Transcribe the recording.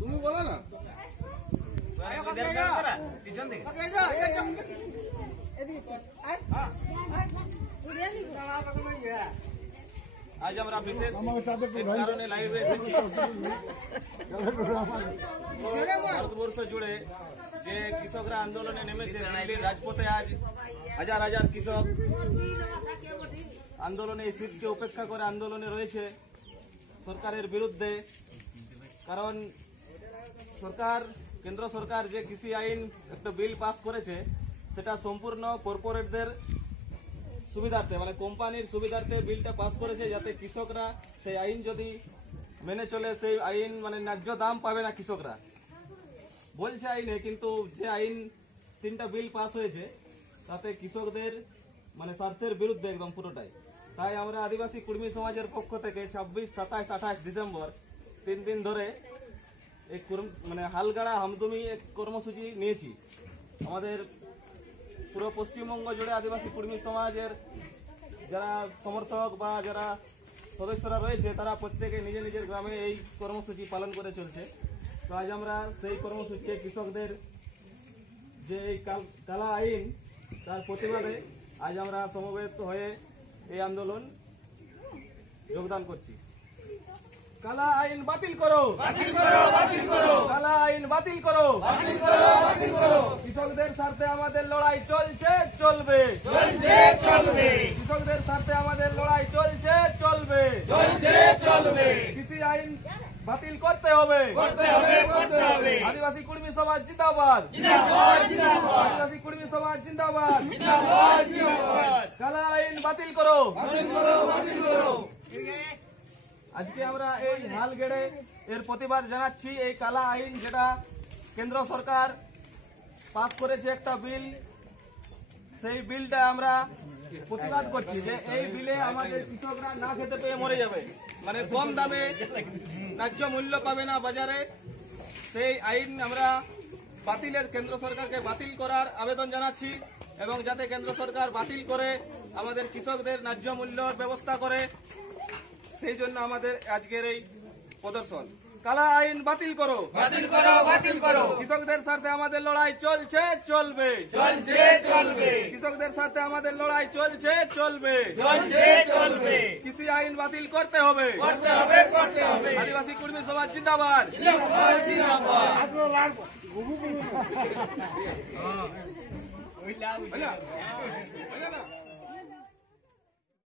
তুমি বলো না আজ আমরা বিশেষ কারণে লাইভে এসেছি। ভারতবর্ষ জুড়ে যে কৃষকরা আন্দোলনে নেমেছে, দিল্লির রাজপথে আজ হাজার হাজার কৃষক আন্দোলনে এই শীতকে উপেক্ষা করে আন্দোলনে রয়েছে সরকারের বিরুদ্ধে। কারণ কেন্দ্র সরকার যে কৃষি আইন একটা বিল পাস করেছে, সেটা সম্পূর্ণ কর্পোরেটদের সুবিধার্থে, মানে কোম্পানির সুবিধার্থে বিলটা পাস করেছে, যাতে কৃষকরা সেই আইন যদি মেনে চলে সেই আইন মানে ন্যায্য দাম পাবে না কৃষকরা বলছে আইনে। কিন্তু যে আইন 3টা বিল পাস হয়েছে তাতে কৃষকদের মানে স্বার্থের বিরুদ্ধে একদম পুরোটাই। তাই আমরা আদিবাসী কুর্মী সমাজের পক্ষ থেকে 26, 27, 28 ডিসেম্বর 3 দিন ধরে এই মানে হালগাড়া হামদুমি এক কর্মসূচি নিয়েছি। আমাদের পুরো পশ্চিমবঙ্গ জুড়ে আদিবাসী কুর্মী সমাজের যারা সমর্থক বা যারা সদস্যরা রয়েছে, তারা প্রত্যেকে নিজের নিজের গ্রামে এই কর্মসূচি পালন করে চলছে। তো আজ আমরা সেই কর্মসূচিকে কৃষকদের যে এই কালা আইন তার প্রতিবাদে আজ আমরা সমবেত হয়ে এই আন্দোলন যোগদান করছি। কালা আইন বাতিল করো, বাতিল করো, বাতিল করো, কালা আইন বাতিল করো, বাতিল করো, বাতিল করো। কৃষকদের স্বার্থে আমাদের লড়াই চলছে, চলবে, চলছে, চলবে। কৃষকদের স্বার্থে আমাদের লড়াই চলছে, চলবে, চলছে, চলবে। কৃষি আইন বাতিল করতে হবে, করতে হবে, করতে হবে। আদিবাসী কুর্মী সমাজ জিন্দাবাদ, জিন্দাবাদ, জিন্দাবাদ। আদিবাসী কুর্মী সমাজ জিন্দাবাদ, জিন্দাবাদ, জিন্দাবাদ। কালা আইন বাতিল করো, বাতিল করো, বাতিল করো। আজকে আমরা এই হাল গেড়ে এর প্রতিবাদ জানাচ্ছি। এই কালা আইন যেটা কেন্দ্র সরকার পাস করেছে একটা বিল, সেই বিলটা আমরা প্রতিবাদ করছি যে এই বিলে আমাদের কৃষকরা না খেতে পেয়ে মরে যাবে, মানে কম দামে ন্যায্য মূল্য পাবে না বাজারে। সেই আইন আমরা বাতিলের কেন্দ্র সরকারকে বাতিল করার আবেদন জানাচ্ছি, এবং যাতে কেন্দ্র সরকার বাতিল করে আমাদের কৃষকদের ন্যায্য মূল্যের ব্যবস্থা করে, সেই জন্য আমাদের আজকের এই প্রদর্শন। কালা আইন বাতিল করো, বাতিল করো, বাতিল করো। কৃষকদের স্বার্থে আমাদের লড়াই চলছে, চলবে, চলছে, চলবে। কৃষকদের স্বার্থে আমাদের লড়াই চলছে, চলবে, চলছে, চলবে। কৃষি আইন বাতিল করতে হবে, করতে হবে, করতে হবে। আদিবাসী কুর্মী সমাজ জিন্দাবাদ, জিন্দাবাদ, জিন্দাবাদ।